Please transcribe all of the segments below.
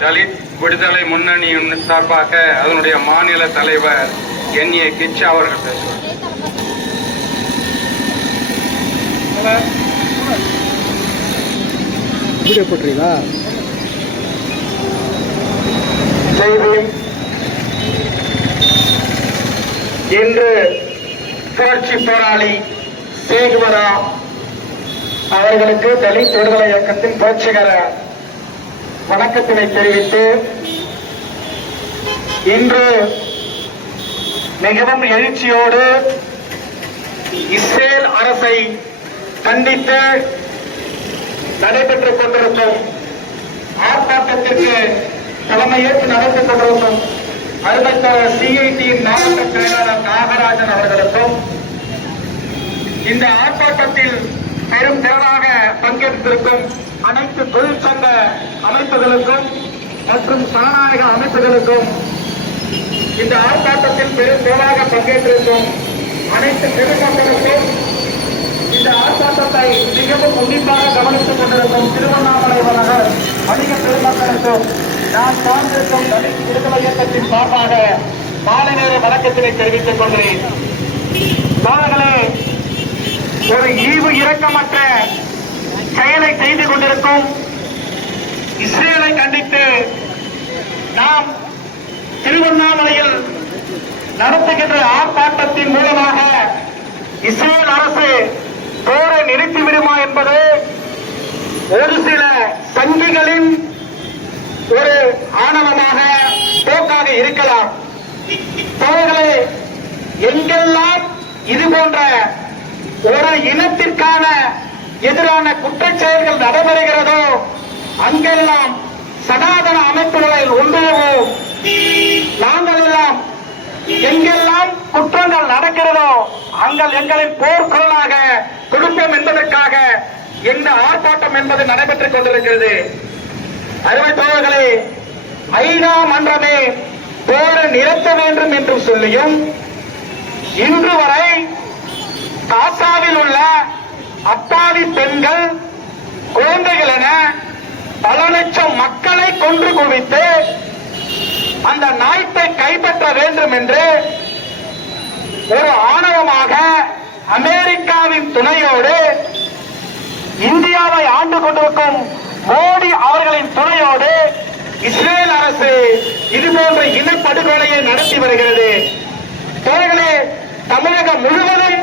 தலித் விடுதலை முன்னணி சார்பாக அதனுடைய மாநில தலைவர் என்.ஏ. கிச்சா அவர்கள் பேசுவார். இன்று புரட்சி போராளி சேகுவரா அவர்களுக்கு தலித் விடுதலை இயக்கத்தின் புரட்சிகர வணக்கத்தினை தெரிவித்து, இன்று மிகவும் எழுச்சியோடு இஸ்ரேல் அரசை கண்டித்து நடைபெற்றுக் கொண்டிருக்கும் ஆர்ப்பாட்டத்திற்கு தலைமையேற்று நடத்திக் கொண்டிருக்கும் அருமைத்தலைவர் சிஐடியின் மாவட்ட செயலாளர் நாகராஜன் அவர்களுக்கும், இந்த ஆர்ப்பாட்டத்தில் பெரும் திரளாக பங்கேற்றிருக்கும் அனைத்து தொழிற்சங்க அமைப்புகளுக்கும் மற்றும் சனநாயக அமைப்புகளுக்கும், இந்த ஆர்ப்பாட்டத்தில் பெரும் திரளாக பங்கேற்றிருக்கும் அனைத்து பெருமக்களுக்கும், இந்த ஆர்ப்பாட்டத்தை மிகவும் உன்னிப்பாக கவனித்துக் கொண்டிருக்கும் திருவண்ணாமலை நகர் அதிக பெருமக்களுக்கும் நான் சார்ந்திருக்கும் தலித் விடுதலை இயக்கத்தின் சார்பாக மாலை நேர வணக்கத்தினை தெரிவித்துக் கொள்கிறேன். தோழர்களே, ஒரு ஈவு இரக்கமற்ற செயலை செய்து கொண்டிருக்கும் இஸ்ரேலை கண்டித்து நாம் திருவண்ணாமலையில் நடத்துகின்ற ஆர்ப்பாட்டத்தின் மூலமாக இஸ்ரேல் அரசு போரை நிறுத்திவிடுமா என்பது ஒரு சில சங்கிகளின் ஒரு ஆணவமாக போக்காக இருக்கலாம். தோழர்களே, எங்கெல்லாம் இது போன்ற ஒரு இனத்திற்கான எதிரான குற்றச் செயல்கள் நடைபெறுகிறதோ அங்கெல்லாம் சனாதன அமைப்புகளில் ஒன்றாகவோ நாங்கள் எல்லாம் எங்கெல்லாம் குற்றங்கள் நடக்கிறதோ அங்கள் எங்களின் போர்க்குரலாக கொடுப்போம் என்பதற்காக இந்த ஆர்ப்பாட்டம் என்பது நடைபெற்றுக் கொண்டிருக்கிறது. அருமை தோழர்களே, ஐநா மன்றமே போரை நிறுத்த வேண்டும் என்று சொல்லியும் இன்று வரை காசாவில் உள்ள அப்பாவி பெண்கள், குழந்தைகள் என பல லட்சம் மக்களை கொன்று குவித்து அந்த நாட்டை கைப்பற்ற வேண்டும் என்று ஒரு ஆணவமாக அமெரிக்காவின் துணையோடு இந்தியாவை ஆண்டு கொண்டிருக்கும் மோடி அவர்களின் துணையோடு இஸ்ரேல் அரசு இதுபோன்ற இனப்படுகொலையை நடத்தி வருகிறது. தோழர்களே, தமிழகம் முழுவதும்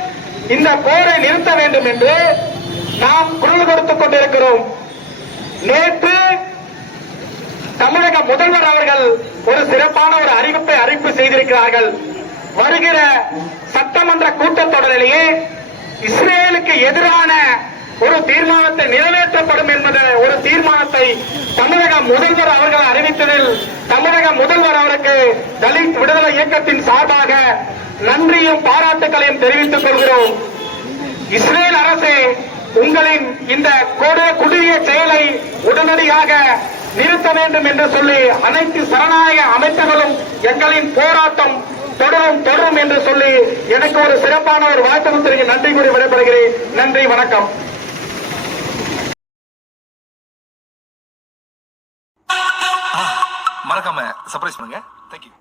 இந்த போரை நிறுத்த வேண்டும் என்று நாம் குரல் கொடுத்துக் கொண்டிருக்கிறோம். நேற்று தமிழக முதல்வர் அவர்கள் ஒரு சிறப்பான ஒரு அறிவிப்பு செய்திருக்கிறார்கள். வருகிற சட்டமன்ற கூட்டத்தொடரிலேயே இஸ்ரேலுக்கு எதிரான ஒரு தீர்மானத்தை நிறைவேற்றப்படும் என்பது ஒரு தீர்மானத்தை தமிழக முதல்வர் அவர்கள் அறிவித்ததில் தமிழக முதல்வர் அவருக்கு தலித் விடுதலை இயக்கத்தின் சார்பாக நன்றியும் பாராட்டுகளையும் தெரிவித்துக் கொள்கிறோம். இஸ்ரேல் அரசு உங்களின் இந்த கொடிய செயலை உடனடியாக நிறுத்த வேண்டும் என்று சொல்லி அனைத்து சனநாயக அமைப்புகளும் எங்களின் போராட்டம் தொடரும் என்று சொல்லி எனக்கு ஒரு சிறப்பான ஒரு வாய்ப்பு தெரிவிக்க நன்றி கூறி விடைபெறுகிறேன். நன்றி, வணக்கம். மறக்காம சர்ப்ரைஸ் பண்ணுங்க. தேங்க்யூ.